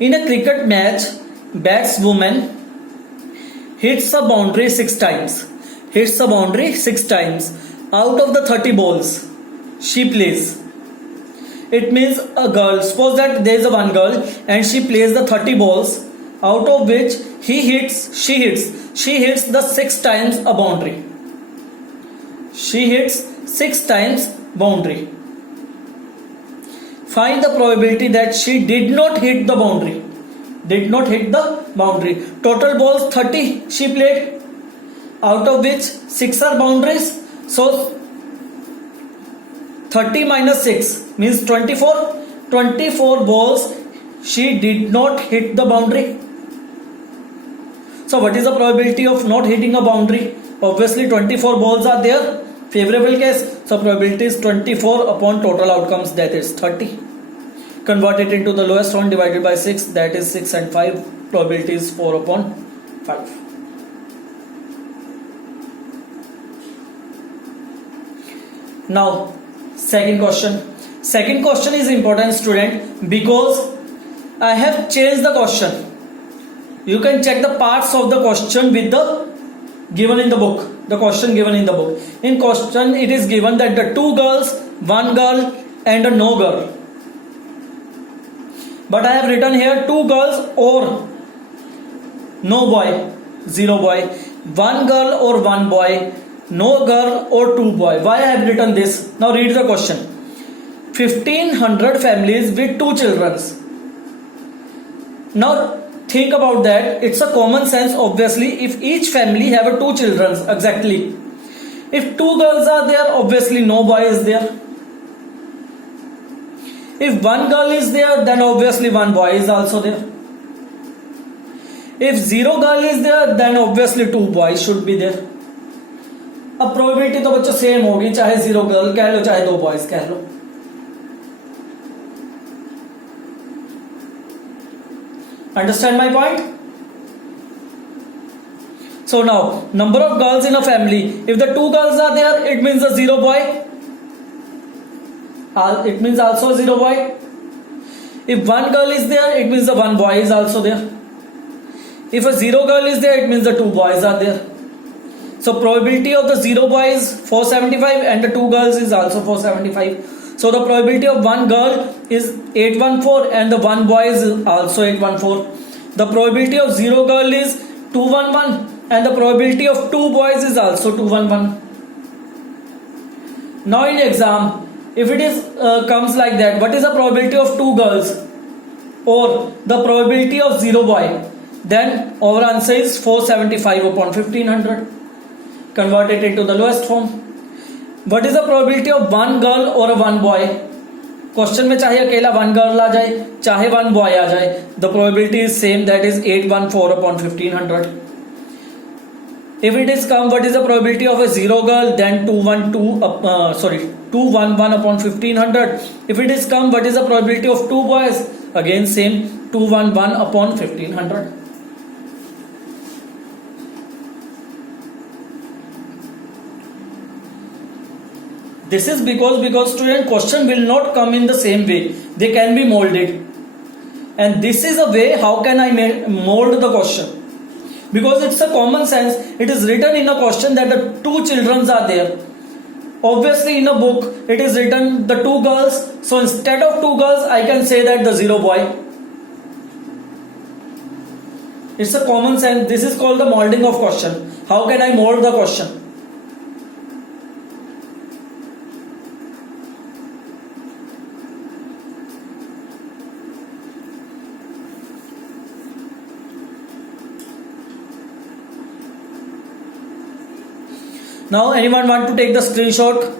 In a cricket match, batswoman hits a boundary 6 times. Hits a boundary 6 times out of the 30 balls she plays. It means a girl. Suppose that there is a one girl and she plays the 30 balls, out of which she hits the 6 times a boundary. She hits 6 times boundary. Find the probability that she did not hit the boundary. Did not hit the boundary. Total balls 30 she played, out of which 6 are boundaries. So 30 minus 6 means 24. 24 balls she did not hit the boundary. So what is the probability of not hitting a boundary? Obviously 24 balls are there. Favorable case. So probability is 24 upon total outcomes, that is 30. Convert it into the lowest one divided by 6, that is 6 and 5. Probability is 4 upon 5. Now second question. Second question is important, student, because I have changed the question. You can check the parts of the question with the given in the book. The question given in the book. In question it is given that the 2 girls, 1 girl and a no girl. But I have written here 2 girls or no boy, 0 boy, 1 girl or 1 boy, no girl or 2 boy. Why I have written this? Now read the question. 1500 families with 2 children. Now think about that. It's a common sense, obviously, if each family have a 2 children exactly. If 2 girls are there, obviously no boy is there. If 1 girl is there, then obviously 1 boy is also there. If 0 girl is there, then obviously 2 boys should be there. अब probability तो बच्चों same होगी, चाहे 0 girl कह लो चाहे 2 boys कह लो. Understand my point? So now number of girls in a family. If the 2 girls are there, it means a 0 boy. It means also a 0 boy. If 1 girl is there, it means the 1 boy is also there. If a 0 girl is there, it means the 2 boys are there. So probability of the 0 boy is 475 and the 2 girls is also 475. So the probability of 1 girl is 814 and the 1 boy is also 814. The probability of 0 girl is 211 and the probability of 2 boys is also 211. Now in exam, if it is comes like that, what is the probability of 2 girls or the probability of 0 boy? Then our answer is 475 upon 1500. Convert it into the lowest form. What is the probability of 1 girl or a 1 boy? Question में चाहे अकेला 1 girl आ जाए चाहे 1 boy आ जाए, the probability is same, that is 814 upon 1500. If it is come, what is the probability of a 0 girl? Then 211 upon 1500. If it is come, what is the probability of 2 boys? Again same, 211 upon 1500. This is because student, question will not come in the same way. They can be molded. And this is a way how can I mold the question. Because it's a common sense. It is written in a question that the 2 children are there. Obviously in a book it is written the 2 girls. So instead of 2 girls I can say that the 0 boy. It's a common sense. This is called the molding of question. How can I mold the question? Now anyone want to take the screenshot?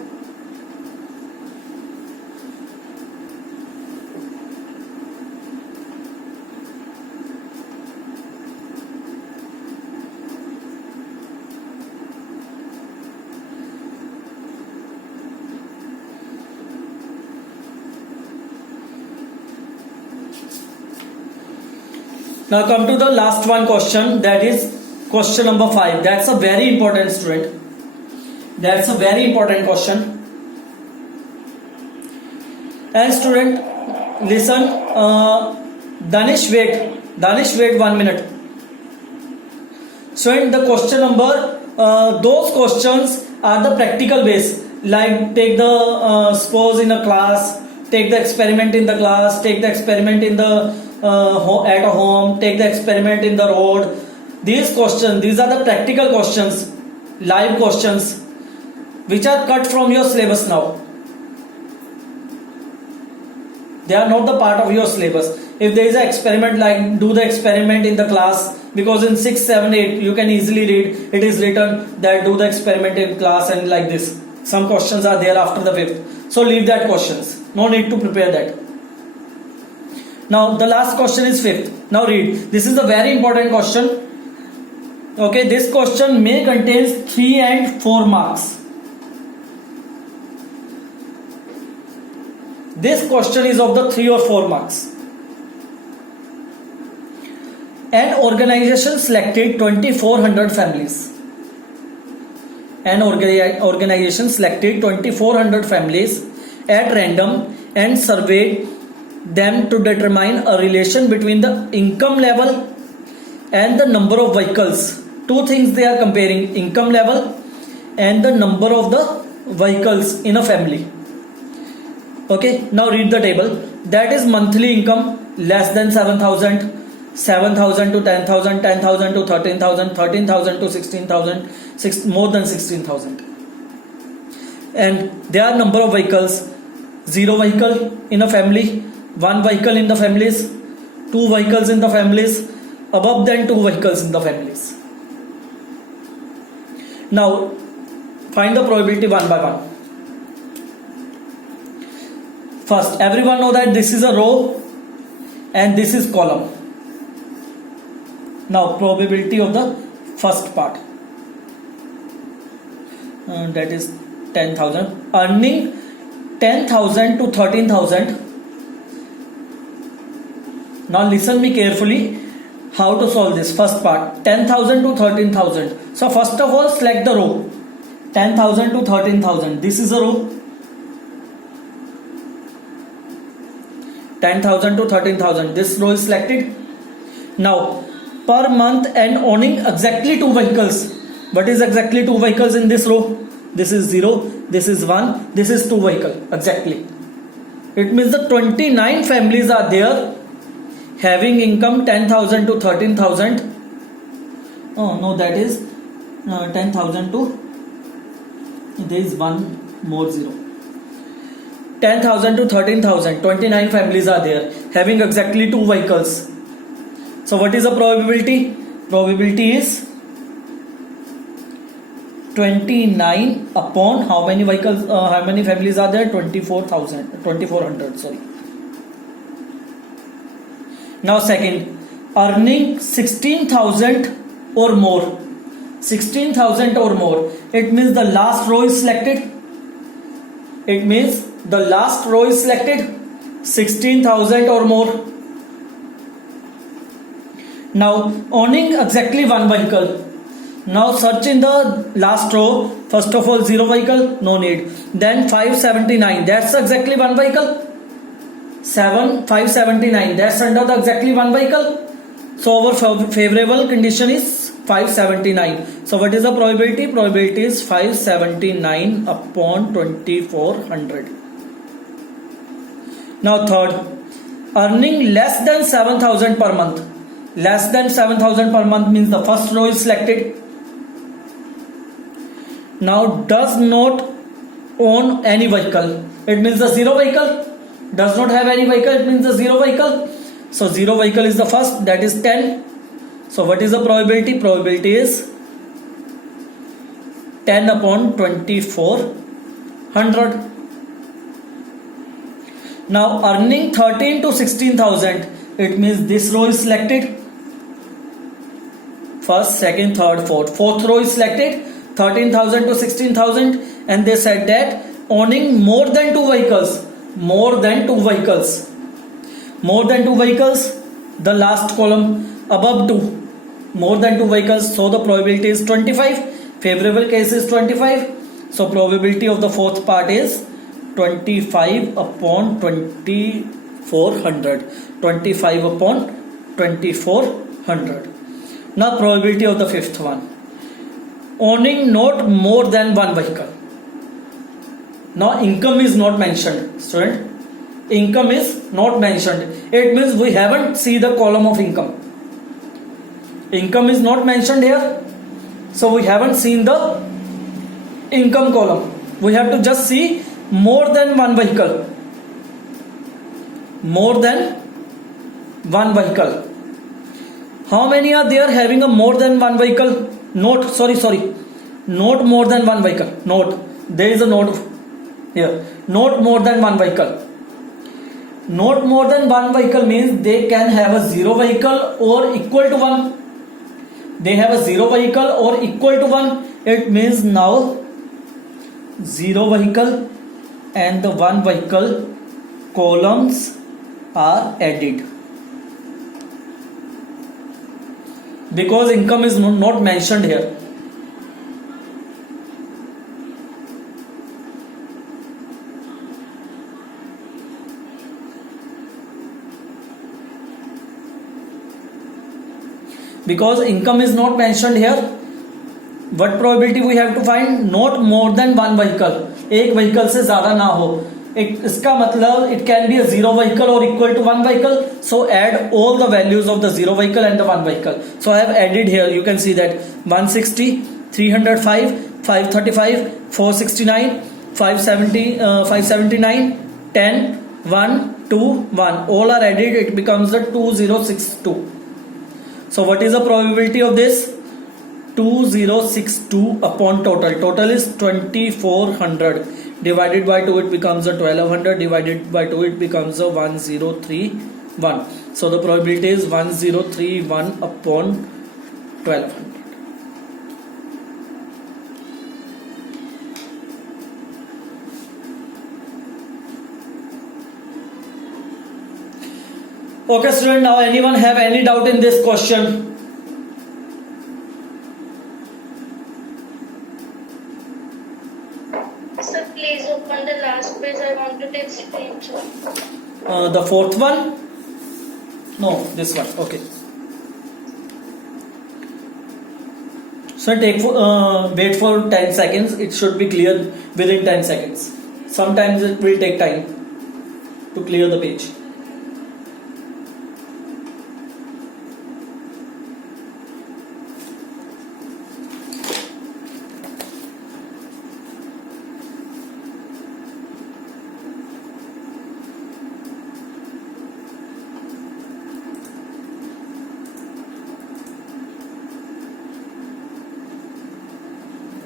Now come to the last one question, that is question number 5. That's a very important, student. That's a very important question. And student, listen, Danish, wait 1 minute. So in the question number, those questions are the practical base. Like take the suppose in a class, take the experiment in the class, take the experiment in the at a home, take the experiment in the road. These questions, these are the practical questions, live questions, which are cut from your syllabus now. They are not the part of your syllabus. If there is an experiment, like do the experiment in the class, because in 6, 7, 8 you can easily read, it is written that do the experiment in class and like this. Some questions are there after the 5th. So leave that questions. No need to prepare that. Now the last question is 5th. Now read. This is a very important question. Okay, this question may contains 3 and 4 marks. This question is of the 3 or 4 marks. An organization selected 2400 families. An organization selected 2400 families at random and surveyed them to determine a relation between the income level and the number of vehicles. Two things they are comparing: income level and the number of the vehicles in a family. Okay, now read the table. That is monthly income less than 7,000, 7,000 to 10,000, 10,000 to 13,000, 13,000 to 16,000, more than 16,000. And there are number of vehicles: 0 vehicle in a family, 1 vehicle in the families, 2 vehicles in the families, above than 2 vehicles in the families. Now find the probability one by one. First, everyone know that this is a row and this is column. Now probability of the first part, that is 10,000, earning 10,000 to 13,000. Now listen me carefully how to solve this first part, 10,000 to 13,000. So first of all select the row, 10,000 to 13,000. This is a row, 10,000 to 13,000. This row is selected. Now per month and owning exactly 2 vehicles. What is exactly 2 vehicles in this row? This is 0, this is 1, this is 2 vehicle exactly. It means the 29 families are there having income 10,000 to 13,000. Oh no, that is 10,000 to, there is one more 0. 10,000 to 13,000, 29 families are there having exactly 2 vehicles. So what is the probability? Probability is 29 upon how many vehicles, how many families are there? 2400, sorry. Now second, earning 16,000 or more. 16,000 or more. It means the last row is selected. It means the last row is selected, 16,000 or more. Now owning exactly 1 vehicle. Now search in the last row. First of all 0 vehicle, no need. Then 579, that's exactly 1 vehicle. 579, that's under the exactly 1 vehicle. So our favorable condition is 579. So what is the probability? Probability is 579 upon 2400. Now third, earning less than 7,000 per month. Less than 7,000 per month means the first row is selected. Now does not own any vehicle. It means the 0 vehicle. Does not have any vehicle, it means the 0 vehicle. So 0 vehicle is the first, that is 10. So what is the probability? Probability is 10 upon 2400. Now earning 13 to 16,000, it means this row is selected. First, second, third, fourth. Fourth row is selected, 13,000 to 16,000, and they said that owning more than 2 vehicles. More than 2 vehicles. More than 2 vehicles, the last column above 2. More than 2 vehicles, so the probability is 25. Favorable case is 25. So probability of the fourth part is 25 upon 2400. 2400. 25 upon 2400. Now probability of the fifth one. Owning not more than one vehicle. Now income is not mentioned, student. Income is not mentioned. It means we haven't seen the column of income. Income is not mentioned here, so we haven't seen the income column. We have to just see more than one vehicle. More than one vehicle. How many are there having a more than one vehicle? Note, sorry, not more than one vehicle. Note, there is a note here. Not more than one vehicle. Not more than one vehicle means they can have a zero vehicle or equal to one. They have a zero vehicle or equal to one. It means now zero vehicle and the one vehicle columns are added. Because income is not mentioned here. Because income is not mentioned here, what probability we have to find? Not more than one vehicle. एक vehicle से ज़्यादा ना हो. इसका मतलब it can be a zero vehicle or equal to one vehicle. So add all the values of the zero vehicle and the one vehicle. So I have added here. You can see that 160, 305, 535, 469, 579, 10, 1, 2, 1. All are added. It becomes the 2062. So what is the probability of this? 2062 upon total. Total is 2400. Divided by 2 it becomes a 1200. Divided by 2 it becomes a 1031. So the probability is 1031 upon 1200. Okay student, now anyone have any doubt in this question? Sir, please open the last page. I want to take screenshot. The fourth one? No, this one. Okay. So wait for 10 seconds. It should be clear within 10 seconds. Sometimes it will take time to clear the page.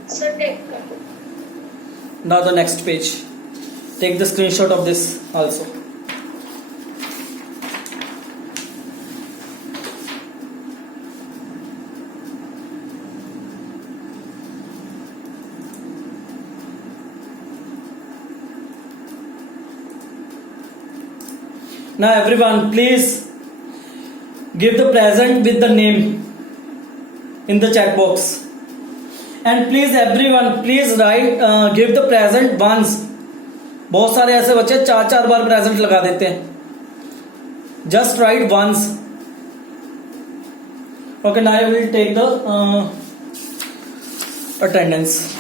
Sir, take. Now the next page. Take the screenshot of this also. Now everyone, please give the present with the name in the chat box. And please everyone, please write, give the present once. बहुत सारे ऐसे बच्चे 4 बार present लगा देते हैं. Just write once. Okay, now I will take the attendance.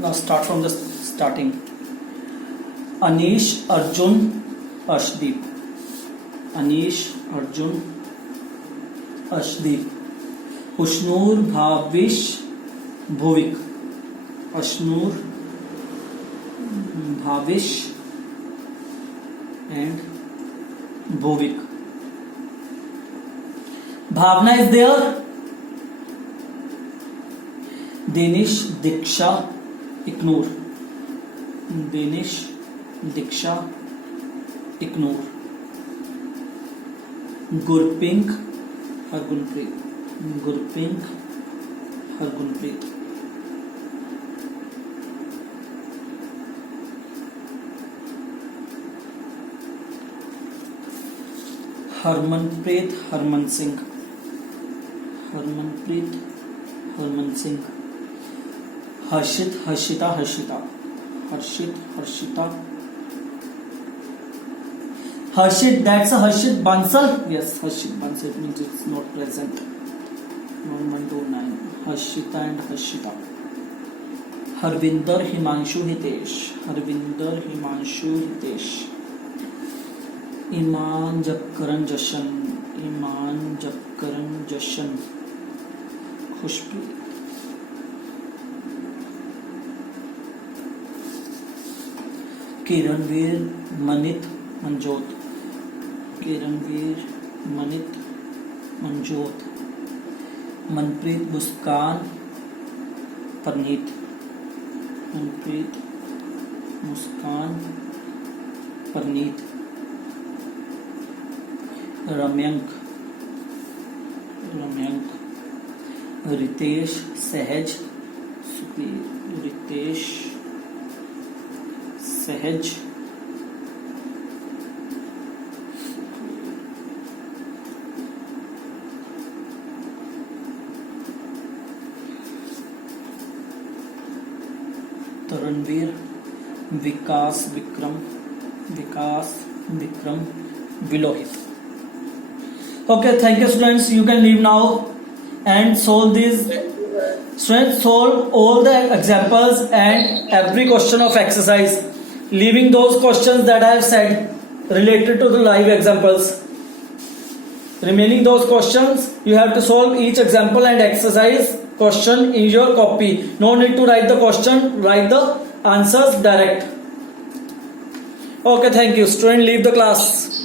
Now start from the starting. Anish, Arjun, Ashdeep. Anish, Arjun, Ashdeep. Ushnur, Bhavish, Bhuvik. Ushnur, Bhavish and Bhuvik. Bhavna is there. Danish, Diksha, Iknur. Danish, Diksha, Iknur. Gurpink, Hargunpreet. Gurpink, Hargunpreet. Harmanpreet, Harman Singh. Harmanpreet, Harman Singh. Harshit, Harshita, Harshita. Harshit, Harshita, Harshit, that's a Harshit Bansal. Yes, Harshit Bansal means it's not present. 1129. Harshita and Harshita. Harvinder Himanshu Hitesh. Harvinder Himanshu Hitesh. Iman Japkaran Jashan. Iman Japkaran Jashan. Khushpreet. Kiranveer Manit Manjot. Kiranveer Manit Manjot. Manpreet Muskan Parneet. Manpreet Muskan Parneet. Ramyank Ritesh Sahaj Ritesh Sahaj Taranveer Vikas Vikram Vilohit. Okay, thank you students. You can leave now and solve these. Students, solve all the examples and every question of exercise, leaving those questions that I have said related to the live examples. Remaining those questions, you have to solve each example and exercise question in your copy. No need to write the question, write the answers direct. Okay, thank you. Student, leave the class.